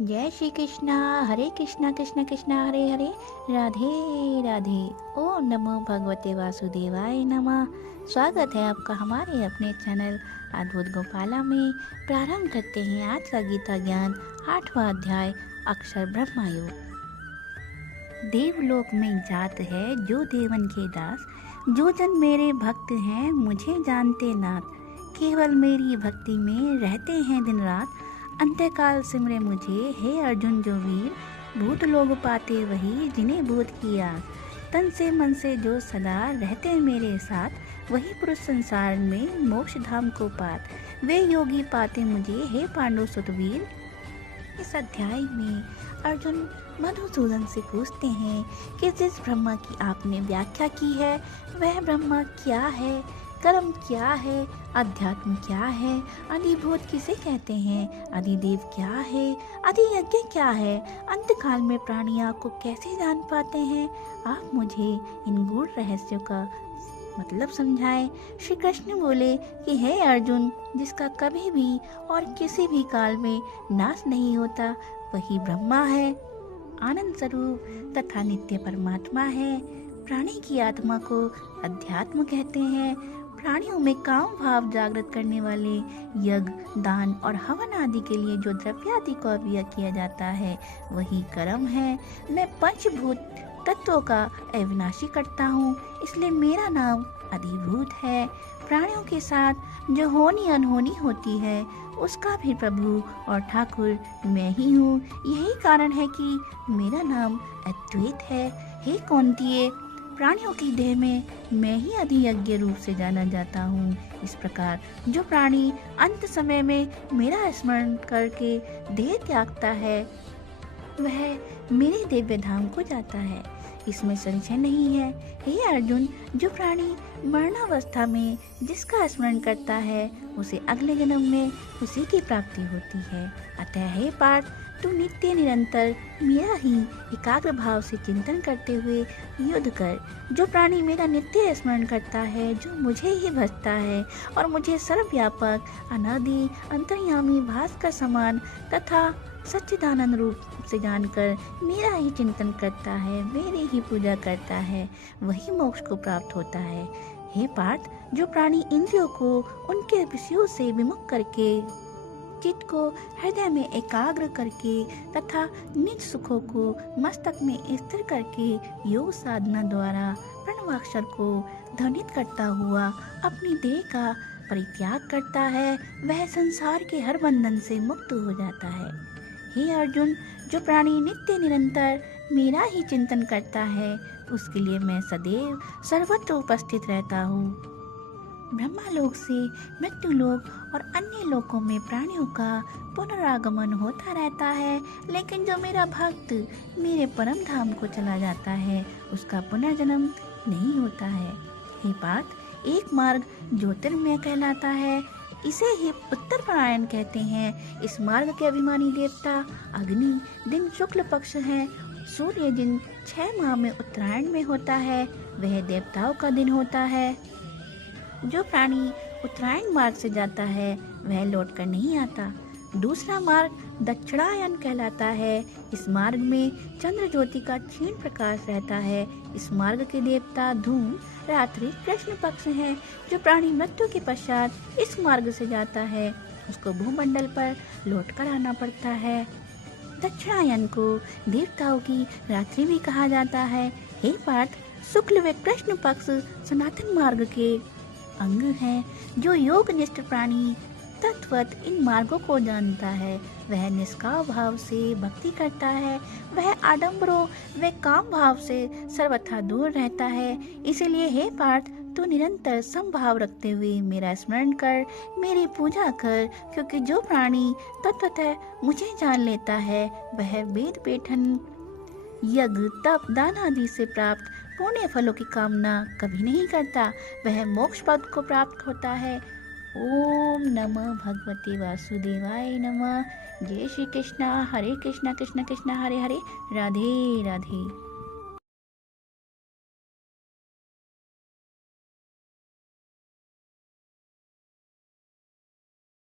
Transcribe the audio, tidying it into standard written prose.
जय श्री कृष्णा। हरे कृष्णा कृष्णा कृष्णा हरे हरे, राधे राधे। ओम नमो भगवते वासुदेवाय नमः। स्वागत है आपका हमारे अपने चैनल अद्भुत गोपाला में। प्रारंभ करते हैं आज का गीता ज्ञान 8वां अध्याय अक्षर ब्रह्मा योग। देवलोक में जात है जो देवन के दास, जो जन मेरे भक्त हैं मुझे जानते नाथ। केवल मेरी भक्ति में रहते हैं दिन रात, अंत्यकाल सिमरे मुझे हे अर्जुन जो वीर। भूत लोग पाते वही जिन्हें भूत की आस, तन से मन से जो सदा रहते मेरे साथ, वही पुरुष संसार में मोक्ष धाम को पात। वे योगी पाते मुझे हे पांडु सुतवीर। इस अध्याय में अर्जुन मधुसूदन से पूछते हैं कि जिस ब्रह्मा की आपने व्याख्या की है वह ब्रह्मा क्या है, कर्म क्या है, अध्यात्म क्या है, अधिभूत किसे कहते हैं, अधिदेव क्या है, अधियज्ञ क्या है, अंतकाल में प्राणियों को कैसे जान पाते हैं। आप मुझे इन गूढ़ रहस्यों का मतलब समझाएं। श्री कृष्ण बोले कि हे अर्जुन, जिसका कभी भी और किसी भी काल में नाश नहीं होता वही ब्रह्मा है, आनंद स्वरूप तथा नित्य परमात्मा है। प्राणी की आत्मा को अध्यात्म कहते हैं। प्राणियों में काम भाव जागृत करने वाले यज्ञ, दान और हवन आदि के लिए जो द्रव्यादि का व्यय किया जाता है वही कर्म है। मैं पंचभूत तत्वों का अविनाशी करता हूँ, इसलिए मेरा नाम अधिभूत है। प्राणियों के साथ जो होनी अनहोनी होती है उसका भी प्रभु और ठाकुर मैं ही हूँ। यही कारण है कि मेरा नाम अद्वैत है। हे कौन्तेय, प्राणियों की देह में मैं ही अधियज्ञ रूप से जाना जाता हूँ। इस प्रकार जो प्राणी अंत समय में मेरा स्मरण करके देह त्यागता है वह मेरे दिव्य धाम को जाता है, इसमें संशय नहीं है। हे अर्जुन, जो प्राणी मरणावस्था में जिसका स्मरण करता है उसे अगले जन्म में उसी की प्राप्ति होती है। अतः हे पार्थ, तू नित्य निरंतर मेरा ही एकाग्र भाव से चिंतन करते हुए युद्ध कर। जो प्राणी मेरा नित्य स्मरण करता है, जो मुझे ही भजता है और मुझे सर्वव्यापक अनादि अंतर्यामी भास्कर समान तथा सच्चिदानंद रूप से जानकर मेरा ही चिंतन करता है, मेरी ही पूजा करता है, वही मोक्ष को प्राप्त होता है। हे पार्थ, जो प्राणी इंद्रियों को उनके विषयों से विमुख करके चित्त को हृदय में एकाग्र करके तथा निज सुखों को मस्तक में स्थिर करके योग साधना द्वारा प्रणवाक्षर को ध्वनित करता हुआ अपनी देह का परित्याग करता है, वह संसार के हर बंधन से मुक्त हो जाता है। हे अर्जुन, जो प्राणी नित्य निरंतर मेरा ही चिंतन करता है उसके लिए मैं सदैव सर्वत्र उपस्थित रहता हूँ। ब्रह्मालोक से मृत्युलोक और अन्य लोकों में प्राणियों का पुनरागमन होता रहता है, लेकिन जो मेरा भक्त मेरे परम धाम को चला जाता है उसका पुनर्जन्म नहीं होता है। हे पार्थ, एक मार्ग ज्योतिर्मय कहलाता है, इसे ही उत्तर परायण कहते हैं। इस मार्ग के अभिमानी देवता अग्नि दिन शुक्ल पक्ष है, सूर्य दिन 6 माह में उत्तरायण में होता है, वह देवताओं का दिन होता है। जो प्राणी उत्तरायण मार्ग से जाता है वह लौटकर नहीं आता। दूसरा मार्ग दक्षिणायन कहलाता है। इस मार्ग में चंद्र ज्योति का क्षीण प्रकाश रहता है। इस मार्ग के देवता धूम रात्रि कृष्ण पक्ष हैं। जो प्राणी मृत्यु के पश्चात इस मार्ग से जाता है उसको भूमंडल पर लौटकर आना पड़ता है। दक्षिणायन को देवताओं की रात्रि भी कहा जाता है। हे पार्थ, शुक्ल व कृष्ण पक्ष सनातन मार्ग के अंग है। जो योग निष्ठ प्राणी तत्वत इन मार्गों को जानता है वह निष्काम भाव से भक्ति करता है, वह आडंबरों व काम भाव से सर्वथा दूर रहता है। इसीलिए हे पार्थ, तू निरंतर समभाव रखते हुए मेरा स्मरण कर, मेरी पूजा कर, क्योंकि जो प्राणी तत्वतः मुझे जान लेता है वह वेद पेठन यज्ञ तप दान आदि से प्राप्त पुण्य फलों की कामना कभी नहीं करता, वह मोक्ष पद को प्राप्त होता है। ओम नमः भगवते वासुदेवाय नमः। जय श्री कृष्णा। हरे कृष्णा कृष्णा कृष्णा हरे हरे, राधे राधे।